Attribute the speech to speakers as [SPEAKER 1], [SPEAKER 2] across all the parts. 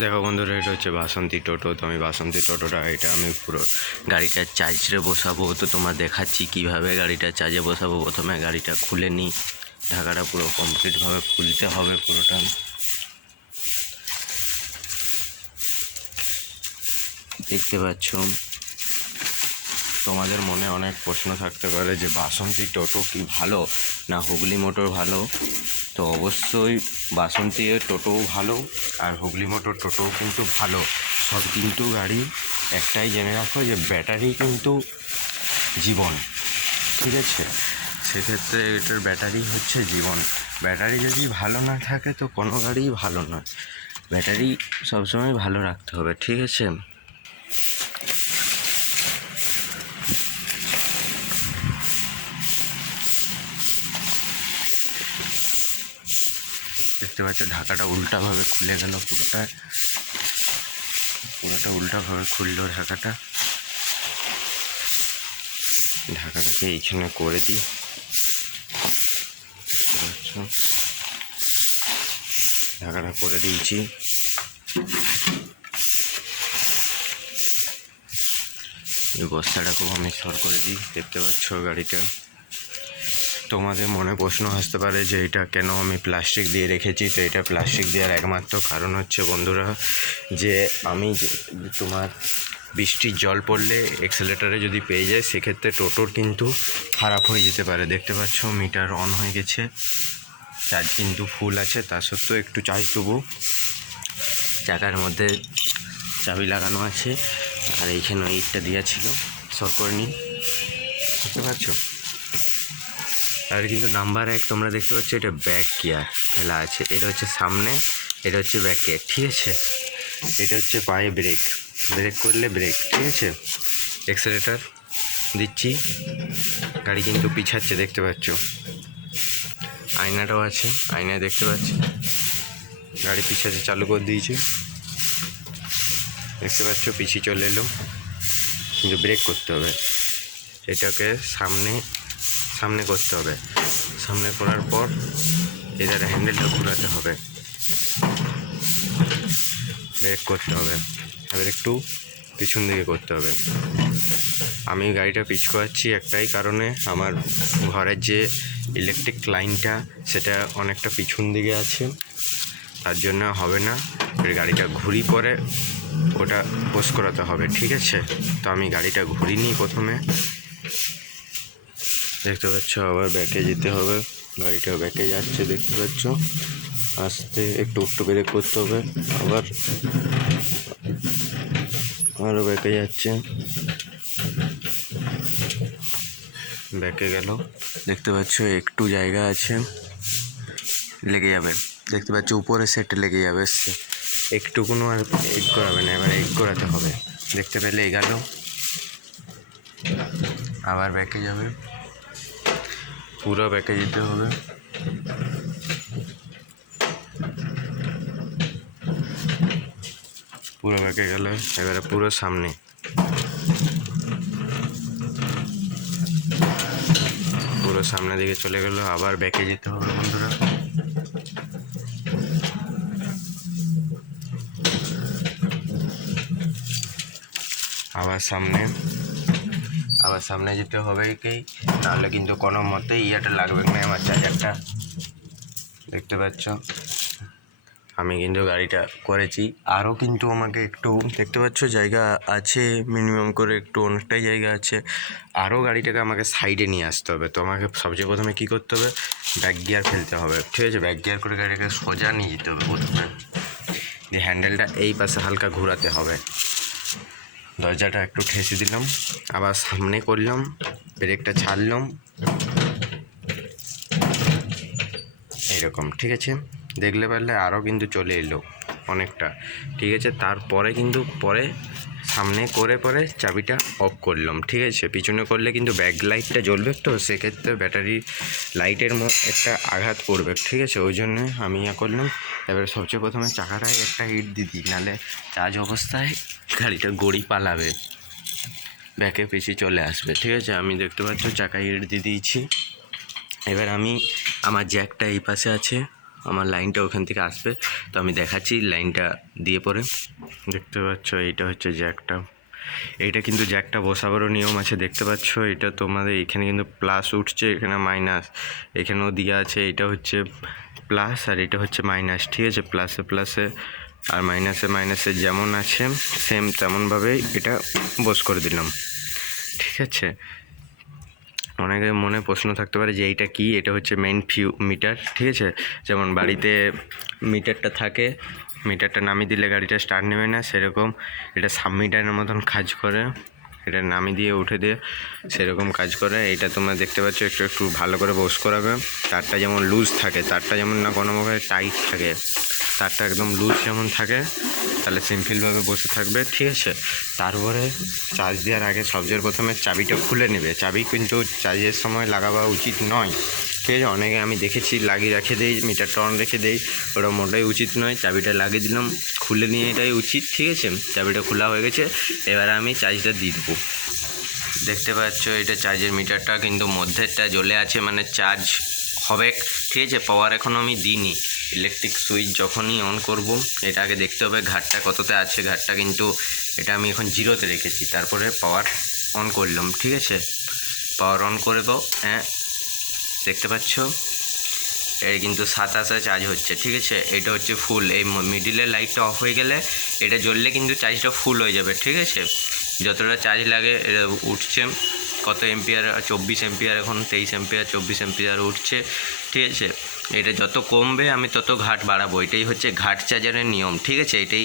[SPEAKER 1] দেখো বন্ধুরা, এটা হচ্ছে বাসন্তী টোটো। তো আমি বাসন্তী টোটোটা, এটা আমি পুরো গাড়িটা চার্জে বসাবো। তো তোমার দেখাচ্ছি কীভাবে গাড়িটা চার্জে বসাবো। প্রথমে গাড়িটা খুলে নিই। ঢাকাটা পুরো কমপ্লিটভাবে খুলতে হবে পুরোটা। দেখতে পাচ্ছ? তোমাদের মনে অনেক প্রশ্ন থাকতে পারে যে বাসন্তী টোটো কি ভালো না হুগলি মোটর ভালো? তো অবশ্যই বাসন্তী টোটোও ভালো আর হুগলি মোটর টোটোও কিন্তু ভালো। সব কিন্তু গাড়ি একটাই জেনে রাখো যে ব্যাটারি কিন্তু জীবন, ঠিক আছে? সেক্ষেত্রে এটার ব্যাটারি হচ্ছে জীবন। ব্যাটারি যদি ভালো না থাকে তো কোনো গাড়িই ভালো নয়। ব্যাটারি সবসময় ভালো রাখতে হবে, ঠিক আছে? দেখতে পাচ্ছ, ঢাকাটা উল্টাভাবে খুলে গেল পুরোটা পুরোটা উল্টাভাবে খুললো ঢাকাটা। ঢাকাটাকে এইখানে করে দিই। দেখতে পাচ্ছ? ঢাকাটা করে দিয়েছি। এই বস্তাটা খুব আমি সর করে দিই। দেখতে পাচ্ছ গাড়িটা? তোমাদের মনে প্রশ্ন আসতে পারে যে এটা কেন আমি প্লাস্টিক দিয়ে রেখেছি? তো এটা প্লাস্টিক দেওয়ার একমাত্র কারণ হচ্ছে বন্ধুরা যে আমি তোমার বৃষ্টির জল পড়লে এক্সেলেটারে যদি পেয়ে যায়, সেক্ষেত্রে টোটোর কিন্তু খারাপ হয়ে যেতে পারে। দেখতে পাচ্ছ মিটার অন হয়ে গেছে। চার্জ কিন্তু ফুল আছে, তা সত্ত্বেও একটু চার্জ দেবো। চাকার মধ্যে চাবি লাগানো আছে। আর এইখানে ইটটা দেওয়া ছিল। সর করে নিই বুঝতে পারছ আর কিন্তু নাম্বার এক তোমরা দেখতে পাচ্ছ, এটা ব্যাক গিয়ার ফেলা আছে। এটা হচ্ছে সামনে, এটা হচ্ছে ব্যাক গিয়ার ঠিক আছে? এটা হচ্ছে পায়ে ব্রেক ব্রেক করলে ব্রেক ঠিক আছে? এক্সেলেটার দিচ্ছি। গাড়ি কিন্তু পিছাচ্ছে, দেখতে পাচ্ছ? আয়নাটাও আছে, আয়নায় দেখতে পাচ্ছি। গাড়ি পিছাচ্ছে চালু করে দিয়েছি। দেখতে পাচ্ছ, পিছিয়ে চলে এলো। কিন্তু ব্রেক করতে হবে। এটাকে সামনে সামনে করতে হবে। সামনে করার পর এদের হ্যান্ডেলটা ঘোরাতে হবে। ব্রেক করতে হবে। এবার একটু পিছন দিকে করতে হবে। আমি গাড়িটা পিচ করাচ্ছি একটাই কারণে আমার ঘরের যে ইলেকট্রিক লাইনটা সেটা অনেকটা পিছন দিকে আছে। তার জন্য হবে না। গাড়িটা ঘুরি পরে ওটা পোস্ট করাতে হবে, ঠিক আছে? তো আমি গাড়িটা ঘুরি নিই প্রথমে। দেখতে পাচ্ছ, আবার ব্যাকে যেতে হবে। গাড়িটা ব্যাকে যাচ্ছে, দেখতে পাচ্ছ। আসতে একটু একটু ব্রেক করতে হবে। আবার আরও ব্যাকে যাচ্ছে। ব্যাকে গেল। দেখতে পাচ্ছ, একটু জায়গা আছে। লেগে যাবে। দেখতে পাচ্ছ উপরে সেট লেগে যাবে। সে একটু কোনো আর এগ করাবে না, এবার এগ করাতে হবে। দেখতে পেলে এগাল আবার ব্যাকে যাবে। পুরো ব্যাকে যেতে হবে। পুরো ব্যাকে গেলে এবারে পুরো সামনে। পুরো সামনের দিকে চলে গেল, আবার ব্যাকে যেতে হবে বন্ধুরা। আবার সামনে। আবার সামনে যেতে হবে কি নাহলে কিন্তু কোনো মতে ইয়েটা লাগবে না আমার চার্জারটা দেখতে পাচ্ছ? আমি কিন্তু গাড়িটা করেছি। আরও কিন্তু আমাকে একটু, দেখতে পাচ্ছ? জায়গা আছে মিনিমাম করে একটু অনেকটাই জায়গা আছে। আরও গাড়িটাকে আমাকে সাইডে নিয়ে আসতে হবে। তো আমাকে সবচেয়ে প্রথমে কী করতে হবে? ব্যাক গিয়ার ফেলতে হবে। ঠিক আছে? ব্যাক গিয়ার করে গাড়িটাকে সোজা নিয়ে যেতে হবে প্রথমে। দিয়ে হ্যান্ডেলটা এই পাশে হালকা ঘোরাতে হবে। দরজাটা একটু ঠেসে দিলাম। আবার সামনে করলাম, ব্রেকটা ছাড়লাম। এরকম ঠিক আছে? দেখলে পারলে আরও কিন্তু চলে এলো অনেকটা। ঠিক আছে, তারপরে কিন্তু পরে সামনে করে পরে চাবিটা অফ করলাম, ঠিক আছে? পিছনে করলে কিন্তু ব্যাক লাইটটা জ্বলবে তো, সেক্ষেত্রে ব্যাটারি লাইটের একটা আঘাত পড়বে, ঠিক আছে? ওই জন্য আমি ইয়া করলাম এবারে সবচেয়ে প্রথমে চাকাটায় একটা হিট দিয়ে দিই, নাহলে চার্জ অবস্থায় গাড়িটা গড়ি পালাবে, ব্যাকে পিছিয়ে চলে আসবে। ঠিক আছে, আমি দেখতে পাচ্ছ চাকায় হিট দিয়ে দিয়েছি। এবার আমি, আমার জ্যাকটা এই পাশে আছে, আমার লাইনটা ওখান থেকে আসবে। তো আমি দেখাচ্ছি লাইনটা দিয়ে পরে। দেখতে পাচ্ছ, এইটা হচ্ছে জ্যাকটা। এইটা কিন্তু জ্যাকটা বসাবারও নিয়ম আছে, দেখতে পাচ্ছ? এটা তোমাদের এখানে কিন্তু প্লাস উঠছে, এখানে মাইনাস এখানেও দেওয়া আছে, এটা হচ্ছে প্লাস আর এটা হচ্ছে মাইনাস ঠিক আছে? প্লাসে প্লাসে আর মাইনাসে মাইনাসে যেমন আছে সেম তেমনভাবেই এটা বস করে দিলাম, ঠিক আছে? অনেকে মনে প্রশ্ন থাকতে পারে যে এইটা কি? এটা হচ্ছে মেইন ফিউ মিটার ঠিক আছে? যেমন বাড়িতে মিটারটা থাকে মিটারটা নামিয়ে দিলে গাড়িটা স্টার্ট নেবে না, সেরকম এটা সাব মিটারের মতন কাজ করে। এটা নামিয়ে দিয়ে, উঠে দিয়ে সেরকম কাজ করে। এটা তোমরা দেখতে পাচ্ছ, একটু একটু ভালো করে বস করাবে। তারটা যেমন লুজ থাকে, তারটা যেমন না কোনোভাবে টাইট থাকে, তারটা একদম লুজ যেমন থাকে, তাহলে সিম্পলভাবে বসে থাকবে, ঠিক আছে? তারপরে চার্জ দেওয়ার আগে সবচেয়ে প্রথমে চাবিটা খুলে নেবে। চাবি কিন্তু চার্জের সময় লাগাবা উচিত নয়। ঠিক আছে অনেকে আমি দেখেছি, লাগিয়ে রেখে দেই, মিটারটা অন রেখে দেই। ওটা মোটাই উচিত নয়, চাবিটা লাগিয়ে দিলাম, খুলে নিয়ে এটাই উচিত, ঠিক আছে? চাবিটা খোলা হয়ে গেছে, এবারে আমি চার্জটা দিয়ে দেবো। দেখতে পাচ্ছ, এটা চার্জের মিটারটা কিন্তু মধ্যেরটা জ্বলে আছে মানে চার্জ হবে, ঠিক আছে? পাওয়ার এখনও আমি দিইনি। ইলেকট্রিক সুইচ যখনই অন করব, এটা আগে দেখতে হবে ঘাটটা কততে আছে। ঘাটটা কিন্তু এটা আমি এখন জিরোতে রেখেছি, তারপরে পাওয়ার অন করলাম, ঠিক আছে? পাওয়ার অন করে দাও হ্যাঁ? দেখতে পাচ্ছ? এই কিন্তু সাতাশে চার্জ হচ্ছে, ঠিক আছে? এটা হচ্ছে ফুল এই মিডিলের লাইটটা অফ হয়ে গেলে এটা জ্বললে কিন্তু চার্জটা ফুল হয়ে যাবে, ঠিক আছে? যতটা চার্জ লাগে, এটা উঠছে। কত এম্পিয়ার চব্বিশ এম্পিয়ার এখন, তেইশ এম্পিয়ার চব্বিশ এম্পিয়ার উঠছে, ঠিক আছে? এটা যত কমবে, আমি তত ঘাট বাড়াবো। এটাই হচ্ছে ঘাট চার্জারের নিয়ম, ঠিক আছে? এটাই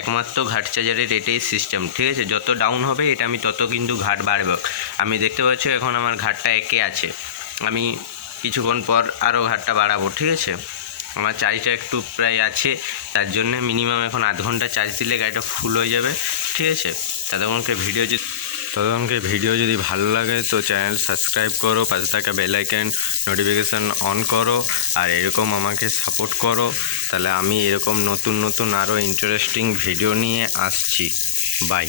[SPEAKER 1] একমাত্র ঘাট চার্জারের এটাই সিস্টেম ঠিক আছে? যত ডাউন হবে, এটা আমি তত কিন্তু ঘাট বাড়বে। আমি দেখতে পাচ্ছি, এখন আমার ঘাটটা একে আছে। আমি কিছুক্ষণ পর আরও ঘাটটা বাড়াবো, ঠিক আছে? আমার চার্জটা একটু প্রায় আছে, তার জন্য মিনিমাম এখন আধ ঘণ্টা চার্জ দিলে গাড়িটা ফুল হয়ে যাবে, ঠিক আছে? ততক্ষণকে ভিডিও যদি ততক্ষণকে ভিডিও যদি ভালো লাগে, তো চ্যানেল সাবস্ক্রাইব করো, পাশে থাকা বেল আইকন নোটিফিকেশান অন করো, আর এরকম আমাকে সাপোর্ট করো, তাহলে আমি এরকম নতুন নতুন আরও ইন্টারেস্টিং ভিডিও নিয়ে আসছি। বাই